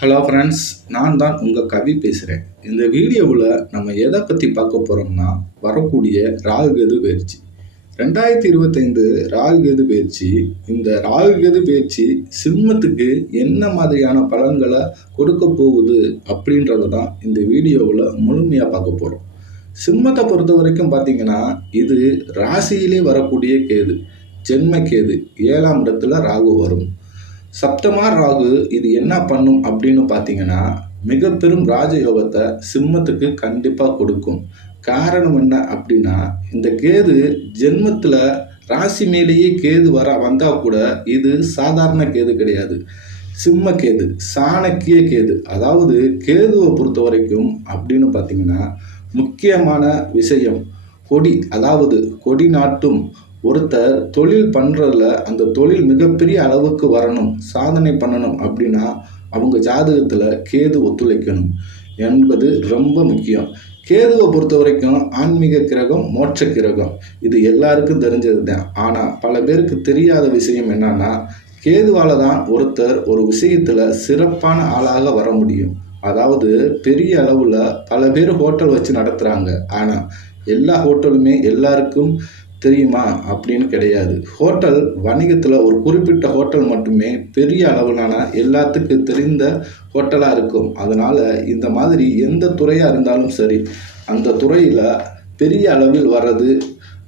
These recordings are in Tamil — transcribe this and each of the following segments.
ஹலோ ஃப்ரெண்ட்ஸ், நான் தான் உங்கள் கவி பேசுகிறேன். இந்த வீடியோவில் நம்ம எதை பற்றி பார்க்க போகிறோம்னா, வரக்கூடிய ராகுகேது பயிற்சி 2025 ராகுகேது பயிற்சி. இந்த ராகுகேது பயிற்சி சிம்மத்துக்கு என்ன மாதிரியான பலன்களை கொடுக்க போகுது அப்படின்றத தான் இந்த வீடியோவில் முழுமையாக பார்க்க போகிறோம். சிம்மத்தை பொறுத்த வரைக்கும் பார்த்தீங்கன்னா, இது ராசியிலே வரக்கூடிய கேது, ஜென்ம கேது. 7ஆம் இடத்துல ராகு வரும். சப்தமா ராகு இது என்ன பண்ணும் அப்படின்னு பார்த்தீங்கன்னா, மிக பெரும் ராஜயோகத்தை சிம்மத்துக்கு கண்டிப்பாக கொடுக்கும். காரணம் என்ன அப்படின்னா, இந்த கேது ஜென்மத்தில் ராசி மேலேயே கேது வந்தால் கூட இது சாதாரண கேது கிடையாது. சிம்ம கேது, சாணக்கிய கேது. அதாவது கேதுவை பொறுத்த வரைக்கும் அப்படின்னு பார்த்தீங்கன்னா, முக்கியமான விஷயம் கொடி. அதாவது கொடி நாட்டும் ஒருத்தர் தொழில் பண்ணுறதுல அந்த தொழில் மிகப்பெரிய அளவுக்கு வரணும், சாதனை பண்ணணும் அப்படின்னா அவங்க ஜாதகத்தில் கேது ஒத்துழைக்கணும் என்பது ரொம்ப முக்கியம். கேதுவை பொறுத்த வரைக்கும் ஆன்மீக கிரகம், மோட்ச கிரகம். இது எல்லாருக்கும் தெரிஞ்சது தான். ஆனால் பல பேருக்கு தெரியாத விஷயம் என்னன்னா, கேதுவால் தான் ஒருத்தர் ஒரு விஷயத்தில் சிறப்பான ஆளாக வர முடியும். அதாவது பெரிய அளவில் பல பேர் ஹோட்டல் வச்சு நடத்துகிறாங்க. ஆனால் எல்லா ஹோட்டலுமே எல்லாருக்கும் தெரியுமா அப்படின்னு கிடையாது. ஹோட்டல் வணிகத்தில் ஒரு குறிப்பிட்ட ஹோட்டல் மட்டுமே பெரிய அளவிலான எல்லாத்துக்கும் தெரிந்த ஹோட்டலாக இருக்கும். அதனால் இந்த மாதிரி எந்த துறையாக இருந்தாலும் சரி, அந்த துறையில் பெரிய அளவில் வர்றது,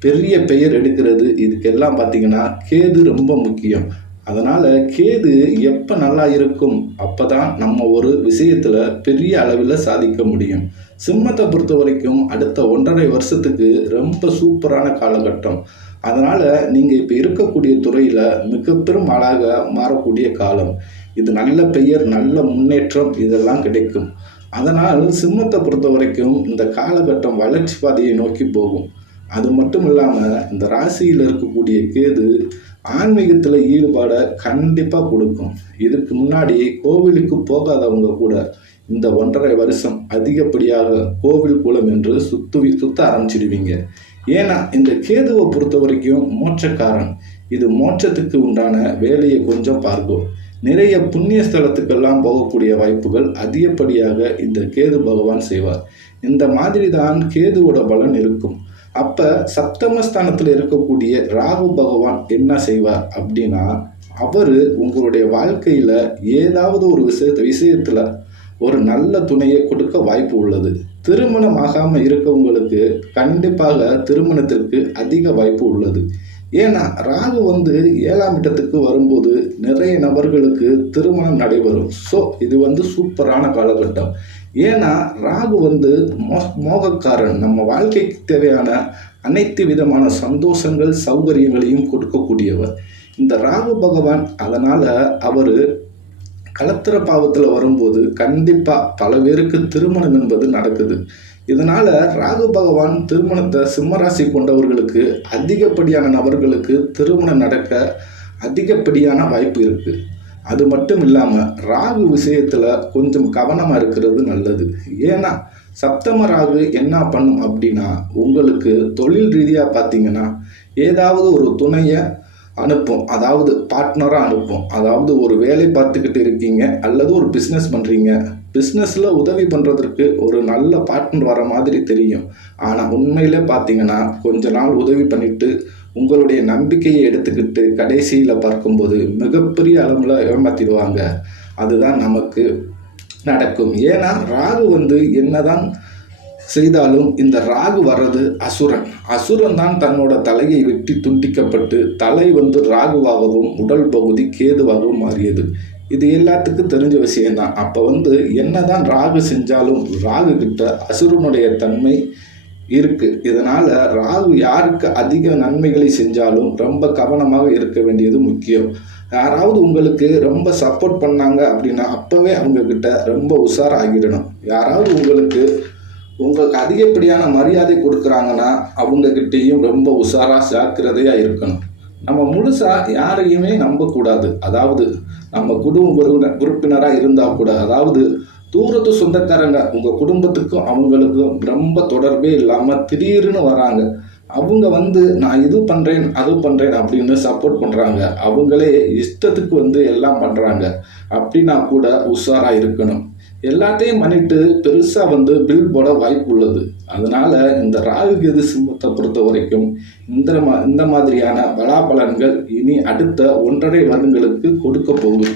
பெரிய பெயர் எடுக்கிறது, இதுக்கெல்லாம் பார்த்திங்கன்னா கேது ரொம்ப முக்கியம். அதனால் கேது எப்போ நல்லா இருக்கும், அப்போ தான் நம்ம ஒரு விஷயத்தில் பெரிய அளவில் சாதிக்க முடியும். சிம்மத்தை பொறுத்த வரைக்கும் அடுத்த 1.5 வருஷத்துக்கு ரொம்ப சூப்பரான காலகட்டம். அதனால் நீங்கள் இப்போ இருக்கக்கூடிய துறையில் மிக பெரும் ஆளாக மாறக்கூடிய காலம் இது. நல்ல பெயர், நல்ல முன்னேற்றம் இதெல்லாம் கிடைக்கும். அதனால் சிம்மத்தை பொறுத்த வரைக்கும் இந்த காலகட்டம் வளர்ச்சி பாதையை நோக்கி போகும். அது மட்டும் இல்லாமல் இந்த ராசியில் இருக்கக்கூடிய கேது ஆன்மீகத்தில் ஈடுபாடை கண்டிப்பாக கொடுக்கும். இதுக்கு முன்னாடி கோவிலுக்கு போகாதவங்க கூட இந்த 1.5 வருஷம் அதிகப்படியாக கோவில் குளம் என்று சுத்த ஆரம்பிச்சிடுவீங்க. ஏன்னா இந்த கேதுவை பொறுத்த வரைக்கும் மோட்சக்காரன். இது மோட்சத்துக்கு உண்டான வேலையை கொஞ்சம் பார்க்கும். நிறைய புண்ணிய ஸ்தலத்துக்கெல்லாம் போகக்கூடிய வாய்ப்புகள் அதிகப்படியாக இந்த கேது பகவான் செய்வார். இந்த மாதிரி தான் கேதுவோட பலன் இருக்கும். அப்போ சப்தமஸ்தானத்தில் இருக்கக்கூடிய ராகு பகவான் என்ன செய்வார் அப்படின்னா, அவர் உங்களுடைய வாழ்க்கையில் ஏதாவது ஒரு விஷயத்தில் ஒரு நல்ல துணையை கொடுக்க வாய்ப்பு உள்ளது. திருமணம் ஆகாமல் இருக்கவங்களுக்கு கண்டிப்பாக திருமணத்திற்கு அதிக வாய்ப்பு உள்ளது. ஏன்னா ராகு 7ஆம் இடத்துக்கு வரும்போது நிறைய நபர்களுக்கு திருமணம் நடைபெறும். ஸோ இது சூப்பரான காலகட்டம். ஏன்னா ராகு மோகக்காரன். நம்ம வாழ்க்கைக்கு தேவையான அனைத்து விதமான சந்தோஷங்கள், சௌகரியங்களையும் கொடுக்கக்கூடியவர் இந்த ராகு பகவான். அதனால் அவர் கலத்திர பாவத்தில் வரும்போது கண்டிப்பாக பல பேருக்கு திருமணம் என்பது நடக்குது. இதனால் ராகு பகவான் திருமணத்தை சிம்மராசி கொண்டவர்களுக்கு அதிகப்படியான நபர்களுக்கு திருமணம் நடக்க அதிகப்படியான வாய்ப்பு இருக்குது. அது மட்டும் இல்லாமல் ராகு விஷயத்தில் கொஞ்சம் கவனமாக இருக்கிறது நல்லது. ஏன்னா சப்தம ராகு என்ன பண்ணும் அப்படின்னா, உங்களுக்கு தொழில் ரீதியாக பார்த்தீங்கன்னா ஏதாவது ஒரு துணையை அனுப்பும். அதாவது பார்ட்னராக அனுப்பும். அதாவது ஒரு வேலை பார்த்துக்கிட்டு இருக்கீங்க அல்லது ஒரு பிஸ்னஸ் பண்ணுறீங்க. பிஸ்னஸில் உதவி பண்ணுறதுக்கு ஒரு நல்ல பார்ட்னர் வர மாதிரி தெரியும். ஆனால் உண்மையிலே பார்த்தீங்கன்னா கொஞ்ச நாள் உதவி பண்ணிவிட்டு உங்களுடைய நம்பிக்கையை எடுத்துக்கிட்டு கடைசியில் பார்க்கும்போது மிகப்பெரிய அளவில் ஏமாற்றிடுவாங்க. அதுதான் நமக்கு நடக்கும். ஏன்னா ராகு என்னதான் செய்தாலும் இந்த ராகு வர்றது அசுரன் தான் தன்னோட தலையை வெட்டி துண்டிக்கப்பட்டு தலை ராகுவாகவும் உடல் பகுதி கேதுவாகவும் மாறியது. இது எல்லாத்துக்கும் தெரிஞ்ச விஷயம்தான். அப்போ என்னதான் ராகு செஞ்சாலும் ராகு கிட்ட அசுரனுடைய தன்மை இருக்குது. இதனால் ராகு யாருக்கு அதிக நன்மைகளை செஞ்சாலும் ரொம்ப கவனமாக இருக்க வேண்டியது முக்கியம். யாராவது உங்களுக்கு ரொம்ப சப்போர்ட் பண்ணாங்க அப்படின்னா அப்போவே அவங்கக்கிட்ட ரொம்ப உஷாராகிடணும். யாராவது உங்களுக்கு அதிகப்படியான மரியாதை கொடுக்குறாங்கன்னா அவங்கக்கிட்டேயும் ரொம்ப உஷாராக ஜாக்கிரதையாக இருக்கணும். நம்ம முழுசாக யாரையுமே நம்பக்கூடாது. அதாவது நம்ம குடும்ப உறுப்பினராக இருந்தால் கூட, அதாவது தூரத்து சொந்தக்காரங்க, உங்கள் குடும்பத்துக்கும் அவங்களுக்கும் ரொம்ப தொடர்பே இல்லாமல் திடீர்னு வராங்க. அவங்க நான் இது பண்ணுறேன் அது பண்ணுறேன் அப்படின்னு சப்போர்ட் பண்ணுறாங்க, அவங்களே இஷ்டத்துக்கு எல்லாம் பண்ணுறாங்க அப்படின்னா கூட உஷாராக இருக்கணும். எல்லாத்தையும் பண்ணிட்டு பெருசாக பில் போட வாய்ப்பு உள்ளது. அதனால இந்த ராகு கேது சிம்மத்தை பொறுத்த வரைக்கும் இந்த மாதிரியான பலாபலன்கள் இனி அடுத்த 1.5 வருடங்களுக்கு கொடுக்க போகுது.